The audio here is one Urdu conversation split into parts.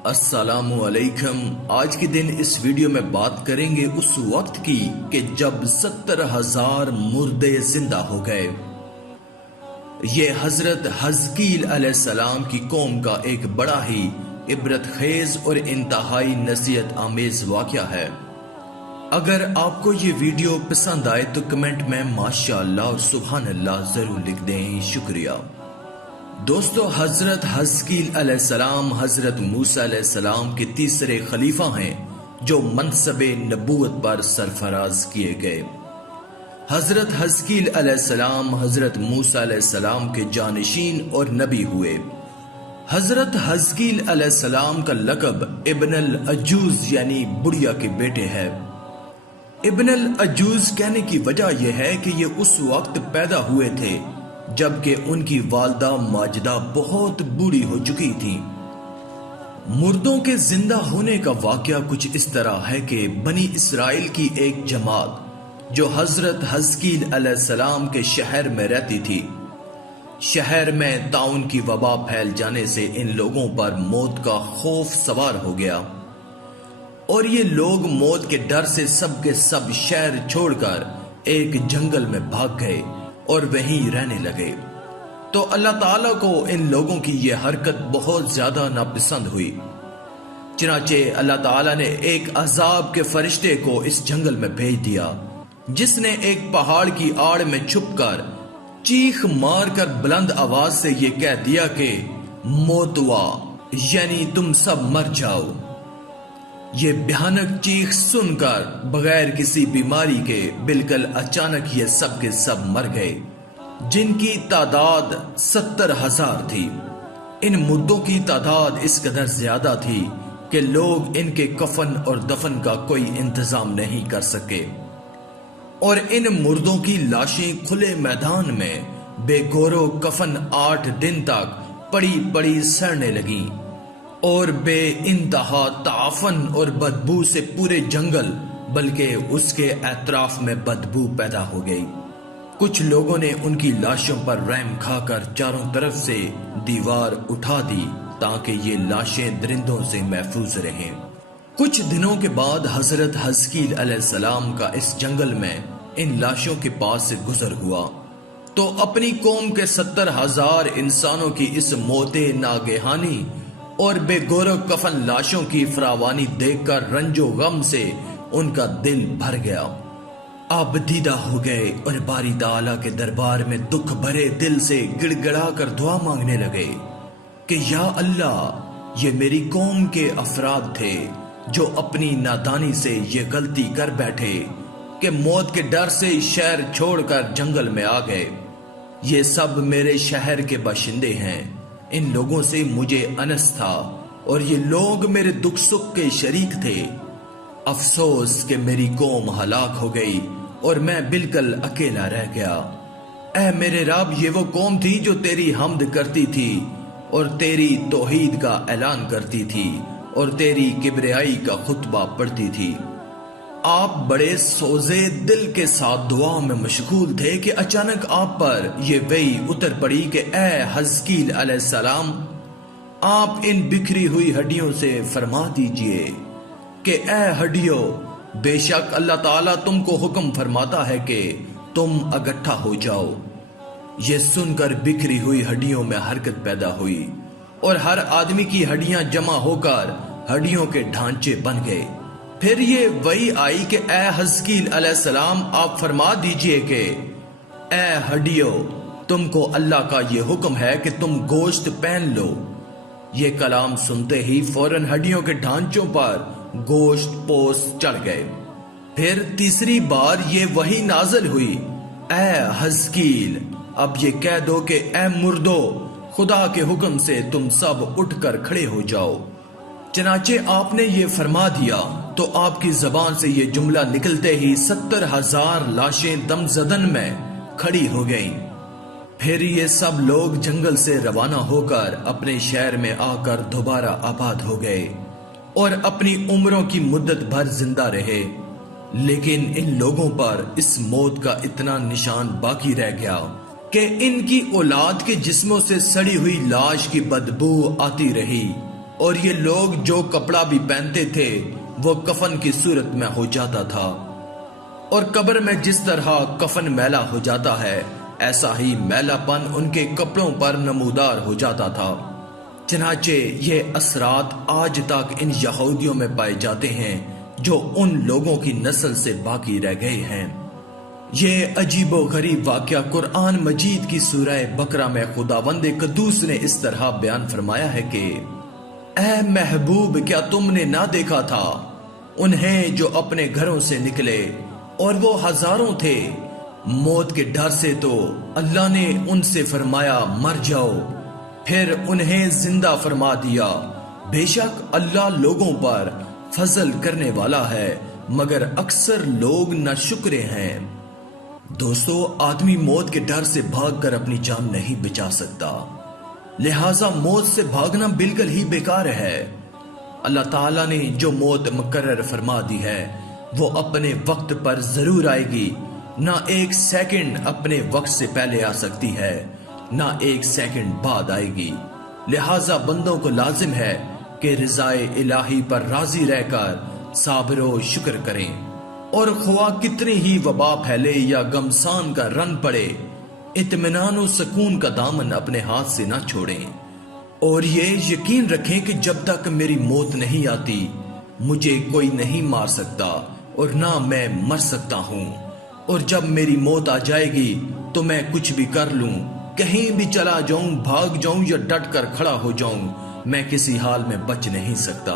السلام علیکم۔ آج کے دن اس ویڈیو میں بات کریں گے اس وقت کی کہ جب 70,000 مردے زندہ ہو گئے۔ یہ حضرت حزقیل علیہ السلام کی قوم کا ایک بڑا ہی عبرت خیز اور انتہائی نصیحت آمیز واقعہ ہے۔ اگر آپ کو یہ ویڈیو پسند آئے تو کمنٹ میں ماشاءاللہ اور سبحان اللہ ضرور لکھ دیں، شکریہ۔ دوستو، حضرت حزقیل علیہ السلام حضرت موسیٰ علیہ السلام کے تیسرے خلیفہ ہیں جو منصب نبوت پر سرفراز کیے گئے۔ حضرت حزقیل علیہ السلام حضرت موسیٰ علیہ السلام کے جانشین اور نبی ہوئے۔ حضرت حزقیل علیہ السلام کا لقب ابن العجوز یعنی بڑھیا کے بیٹے ہے۔ ابن العجوز کہنے کی وجہ یہ ہے کہ یہ اس وقت پیدا ہوئے تھے جبکہ ان کی والدہ ماجدہ بہت بوڑھی ہو چکی تھی۔ مردوں کے زندہ ہونے کا واقعہ کچھ اس طرح ہے کہ بنی اسرائیل کی ایک جماعت جو حضرت حزقیل علیہ السلام کے شہر میں رہتی تھی، شہر میں طاعون کی وبا پھیل جانے سے ان لوگوں پر موت کا خوف سوار ہو گیا اور یہ لوگ موت کے ڈر سے سب کے سب شہر چھوڑ کر ایک جنگل میں بھاگ گئے اور وہیں رہنے لگے۔ تو اللہ تعالیٰ کو ان لوگوں کی یہ حرکت بہت زیادہ ناپسند ہوئی، چنانچہ اللہ تعالیٰ نے ایک عذاب کے فرشتے کو اس جنگل میں بھیج دیا جس نے ایک پہاڑ کی آڑ میں چھپ کر چیخ مار کر بلند آواز سے یہ کہہ دیا کہ موتوا یعنی تم سب مر جاؤ۔ یہ بھیانک چیخ سن کر بغیر کسی بیماری کے بالکل اچانک یہ سب کے سب مر گئے، جن کی تعداد 70,000 تھی۔ ان مردوں کی تعداد اس قدر زیادہ تھی کہ لوگ ان کے کفن اور دفن کا کوئی انتظام نہیں کر سکے، اور ان مردوں کی لاشیں کھلے میدان میں بے گورو کفن 8 دن تک پڑی پڑی سڑنے لگیں اور بے انتہا تعفن اور بدبو سے پورے جنگل بلکہ اس کے اطراف میں بدبو پیدا ہو گئی۔ کچھ لوگوں نے ان کی لاشوں پر رحم کھا کر چاروں طرف سے دیوار اٹھا دی تاکہ یہ لاشیں درندوں سے محفوظ رہیں۔ کچھ دنوں کے بعد حضرت حزقیل علیہ السلام کا اس جنگل میں ان لاشوں کے پاس سے گزر ہوا تو اپنی قوم کے 70,000 انسانوں کی اس موت ناگہانی اور بے گورو کفن لاشوں کی فراوانی دیکھ کر رنج و غم سے ان کا دل بھر گیا۔ آپ دیدہ ہو گئے اور باری تعالیٰ کے دربار میں دکھ بھرے دل سے گڑ گڑا کر دعا مانگنے لگے کہ یا اللہ، یہ میری قوم کے افراد تھے جو اپنی نادانی سے یہ غلطی کر بیٹھے کہ موت کے ڈر سے شہر چھوڑ کر جنگل میں آ گئے۔ یہ سب میرے شہر کے باشندے ہیں، ان لوگوں سے مجھے انس تھا اور یہ لوگ میرے دکھ سکھ کے شریک تھے۔ افسوس کہ میری قوم ہلاک ہو گئی اور میں بالکل اکیلا رہ گیا۔ اے میرے رب، یہ وہ قوم تھی جو تیری حمد کرتی تھی اور تیری توحید کا اعلان کرتی تھی اور تیری کبریائی کا خطبہ پڑھتی تھی۔ آپ بڑے سوزے دل کے ساتھ دعا میں مشغول تھے کہ اچانک آپ پر یہ وحی اتر پڑی کہ اے حزقیل علیہ السلام، آپ ان بکھری ہوئی ہڈیوں سے فرما دیجئے کہ اے ہڈیوں، بے شک اللہ تعالیٰ تم کو حکم فرماتا ہے کہ تم اکٹھا ہو جاؤ۔ یہ سن کر بکھری ہوئی ہڈیوں میں حرکت پیدا ہوئی اور ہر آدمی کی ہڈیاں جمع ہو کر ہڈیوں کے ڈھانچے بن گئے۔ پھر یہ وحی آئی کہ اے حزقیل علیہ السلام، آپ فرما دیجئے کہ اے ہڈیوں، تم کو اللہ کا یہ حکم ہے کہ تم گوشت پہن لو۔ یہ کلام سنتے ہی فوراً ہڈیوں کے ڈھانچوں پر گوشت پوش چڑھ گئے۔ پھر تیسری بار یہ وحی نازل ہوئی، اے حزقیل، اب یہ کہہ دو کہ اے مردو، خدا کے حکم سے تم سب اٹھ کر کھڑے ہو جاؤ۔ چنانچہ آپ نے یہ فرما دیا تو آپ کی زبان سے یہ جملہ نکلتے ہی 70,000 لاشیں دم زدن میں کھڑی ہو گئیں۔ پھر یہ سب لوگ جنگل سے روانہ ہو کر اپنے شہر میں آ کر دوبارہ آباد ہو گئے اور اپنی عمروں کی مدت بھر زندہ رہے، لیکن ان لوگوں پر اس موت کا اتنا نشان باقی رہ گیا کہ ان کی اولاد کے جسموں سے سڑی ہوئی لاش کی بدبو آتی رہی اور یہ لوگ جو کپڑا بھی پہنتے تھے وہ کفن کی صورت میں ہو جاتا تھا، اور قبر میں جس طرح کفن میلا ہو جاتا ہے ایسا ہی میلا پن ان کے کپڑوں پر نمودار ہو جاتا تھا۔ چنانچہ یہ اثرات آج تک ان یہودیوں میں پائے جاتے ہیں جو ان لوگوں کی نسل سے باقی رہ گئے ہیں۔ یہ عجیب و غریب واقعہ قرآن مجید کی سورہ بقرہ میں خداوند قدوس نے اس طرح بیان فرمایا ہے کہ اے محبوب، کیا تم نے نہ دیکھا تھا انہیں جو اپنے گھروں سے نکلے اور وہ ہزاروں تھے، موت کے ڈر سے تو اللہ نے ان سے فرمایا مر جاؤ، پھر انہیں زندہ فرما دیا۔ بے شک اللہ لوگوں پر فضل کرنے والا ہے، مگر اکثر لوگ ناشکرے ہیں۔ دوستو، آدمی موت کے ڈر سے بھاگ کر اپنی جان نہیں بچا سکتا، لہٰذا موت سے بھاگنا بالکل ہی بیکار ہے۔ اللہ تعالیٰ نے جو موت مقرر فرما دی ہے وہ اپنے وقت پر ضرور آئے گی، نہ ایک سیکنڈ اپنے وقت سے پہلے آ سکتی ہے، نہ ایک سیکنڈ بعد آئے گی۔ لہٰذا بندوں کو لازم ہے کہ رضائے الہی پر راضی رہ کر صبر و شکر کریں، اور خواہ کتنی ہی وبا پھیلے یا گمسان کا رن پڑے، اطمینان و سکون کا دامن اپنے ہاتھ سے نہ چھوڑیں، اور یہ یقین رکھیں کہ جب تک میری موت نہیں آتی مجھے کوئی نہیں مار سکتا اور نہ میں مر سکتا ہوں، اور جب میری موت آ جائے گی تو میں کچھ بھی کر لوں، کہیں بھی چلا جاؤں، بھاگ جاؤں یا ڈٹ کر کھڑا ہو جاؤں، میں کسی حال میں بچ نہیں سکتا۔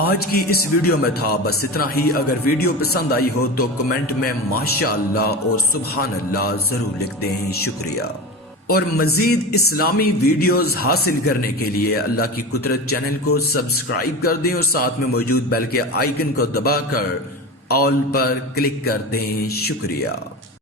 آج کی اس ویڈیو میں تھا بس اتنا ہی۔ اگر ویڈیو پسند آئی ہو تو کمنٹ میں ماشاءاللہ اور سبحان اللہ ضرور لکھ دیں۔ شکریہ۔ اور مزید اسلامی ویڈیوز حاصل کرنے کے لیے اللہ کی قدرت چینل کو سبسکرائب کر دیں اور ساتھ میں موجود بیل کے آئیکن کو دبا کر آل پر کلک کر دیں۔ شکریہ۔